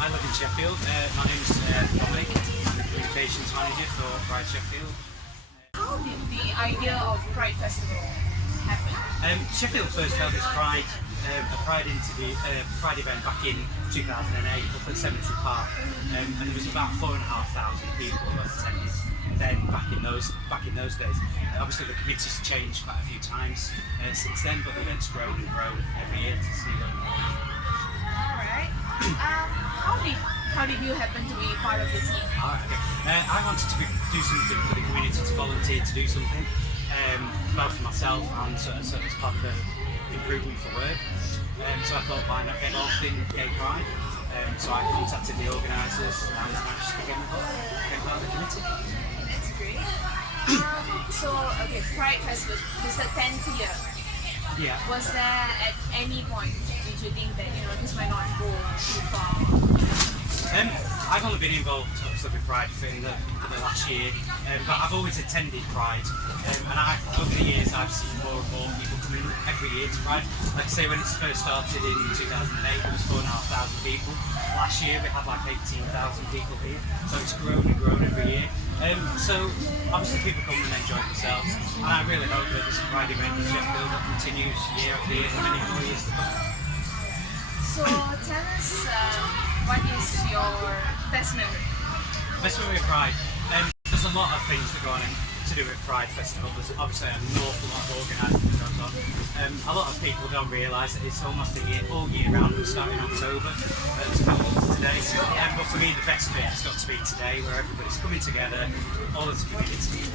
I live in Sheffield. My name's Dominic. I'm the Communications Manager for Pride Sheffield. How did the idea of Pride Festival happen? Sheffield first held its Pride, a Pride event back in 2008 up at Cemetery Park, and there was about 4,500 people that attended. Then back in those days, obviously the committee's changed quite a few times since then, but the event's grown and grown every year to see what. Alright. How did you happen to be part of the team? Alright, okay. I wanted to do something for the community, to volunteer to do something, both for myself and so as part of the improvement for work. So I thought, why not get involved in Gay Pride? So I contacted the organisers and managed to get involved, became part of the committee. That's great. Pride Festival, this is the 10th year. Yeah. Was there at any point did you think that this might not go too far? I've only been involved obviously with Pride in the last year, but I've always attended Pride, and over the years I've seen more and more people coming every year to Pride. Like I say, when it first started in 2008, there was 4,500 people. Last year we had like 18,000 people here, so it's grown and grown every year. So obviously people come and enjoy themselves, and I really hope that this Pride event in Sheffield that continues year after year for many more years to come. So tell us, what is your best memory? Best memory of Pride? There's a lot of things that go on to do with Pride Festival. There's obviously an awful lot of organising that goes on. A lot of people don't realise that it's almost all year round. We start in October, it's come up to today. But for me the best bit has got to be today, where everybody's coming together, all as a community.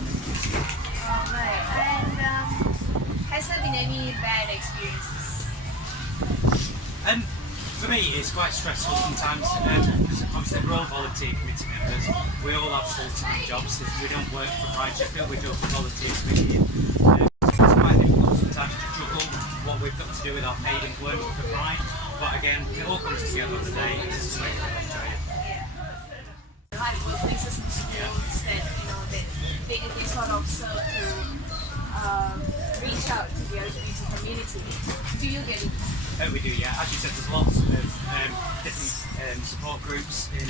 Alright, and has there been any bad experiences? For me, it's quite stressful sometimes, because obviously we're all volunteer committee members. We all have full-time jobs. We don't work for Pride Sheffield, we do a volunteer committee. It's quite difficult sometimes to juggle what we've got to do with our paid employment for Pride. But again, it all comes together on the day. It's just like really enjoy it. Yeah. Like workplaces and schools that they sort of serve to reach out to the LGBT community. Do you get it? We do, yeah. As you said, there's lots of different support groups in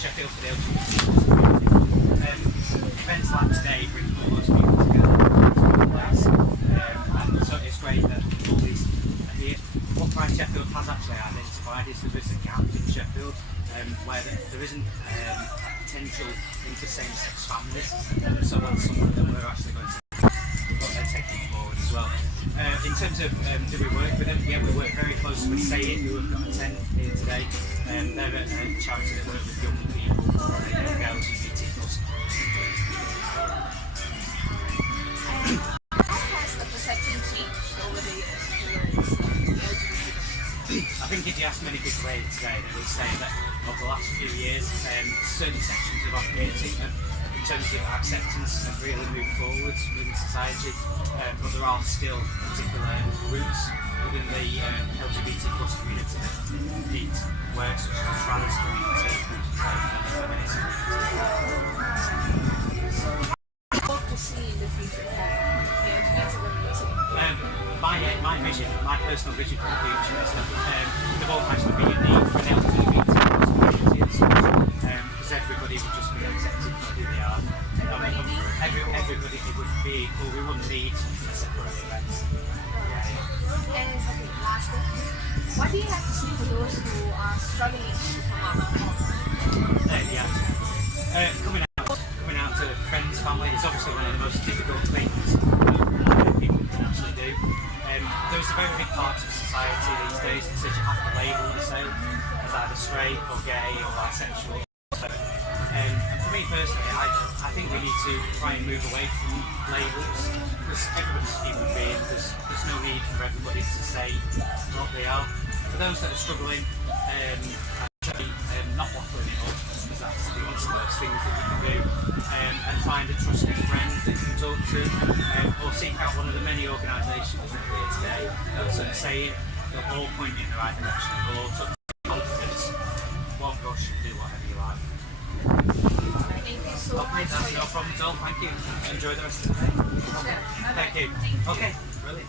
Sheffield for the LGBT community. Events like today bring all those people together in one place, and so it's great that all these are here. What Pride Sheffield has actually identified is there is a gap in Sheffield where there isn't potential into same-sex families, so that's something that we're actually going to taking forward as well. In terms of do we work with them? Yeah, we work very closely with Say It, who have got a tent here today. They're a charity that work with young people, LGBT plus. How has the perception changed over the years towards LGBT? I think if you ask many people here today, they will say that over the last few years, certain sections of our community in terms of acceptance have really moved forwards within society, but there are still particular groups within the LGBT plus community that need work, such as the trans community and the feminist. So what do you hope to see in the future for the LGBT community? My vision, my personal vision for the future is that there won't actually be a need for an LGBT plus community as such, because everybody would just be accepted for who they are. Everybody would be equal. We wouldn't need a separate event. And lastly, what do you have to say for those who are struggling to come out? Coming out to friends, family is obviously one of the most difficult things that people can actually do. There's a very big part of society these days that says you have to label yourself as either straight or gay or bisexual. And for me personally, I think we need to try and move away from labels, because everybody's a human being. There's no need for everybody to say what they are. For those that are struggling, I'd say not waffling it up, because that's one of the worst things that you can do, and find a trusted friend that you can talk to, or seek out one of the many organisations that are here today that will sort of say it. They'll all point you in the right direction. They'll all touch confidence. Won't rush and do whatever you like. Thank you so much. No problem at all. Thank you. Enjoy the rest of the day. Sure. Thank you. Okay, brilliant.